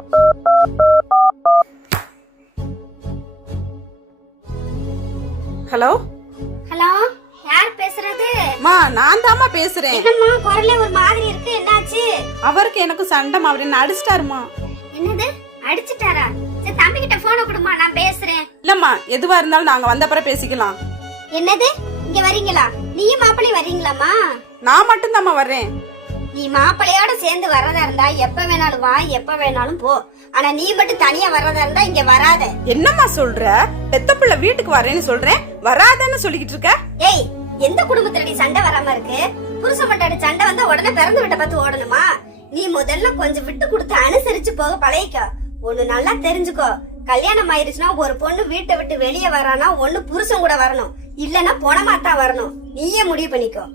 Hello hello, யார் பேசுறது? மா, நான் தாமா பேசுறேன். என்னம்மா குரலே ஒரு மாதிரி இருக்கு, என்னாச்சு? அவருக்கு எனக்கு சண்டை, அவர் என்ன அடிச்சிட்டாருமா. என்னது, அடிச்சிட்டாரா? சரி, தம்பி கிட்ட போனை கொடுமா, நான் பேசுறேன். இல்லம்மா, எதுவா இருந்தாலும் நாங்க வந்த அப்புறம் பேசிக்கலாம். என்னது, இங்க வரீங்களா? நீயும் மாப்பிள்ளை வரீங்களாமா? நான் மட்டும் தாமா வர்றேன். நீ மாப்பிள்ளையோட சேர்ந்து வர்றதா இருந்தா எப்ப வேணாலும் வா, எப்ப வேணாலும் போ. ஆனா நீ மட்டும் தனியா வர்றதா இருந்தா இங்க வராத. என்னம்மா சொல்ற? பெத்த பிள்ளை வீட்டுக்கு வரேன்னு சொல்றேன், வராதன்னு சொல்லிக்கிட்டு இருக்க. ஏய், எந்த குடும்பத்துல நீ சண்டை வராம இருக்கு? புருஷன் மட்டாடி சண்டை வந்தா உடனே பிறந்து விட்ட பார்த்து ஓடணுமா? நீ முதல்ல கொஞ்சம் விட்டு கொடுத்து அனுசரிச்சு போக பழகிக்கோ. ஒண்ணு நல்லா தெரிஞ்சுக்கோ, கல்யாணம் ஆயிருச்சுன்னா ஒரு பொண்ணு வீட்டை விட்டு வெளியே வரானா ஒண்ணு புருஷன் கூட வரணும், இல்லன்னா பொணமாத்தான் வரணும். நீயே முடிவு பண்ணிக்கோ.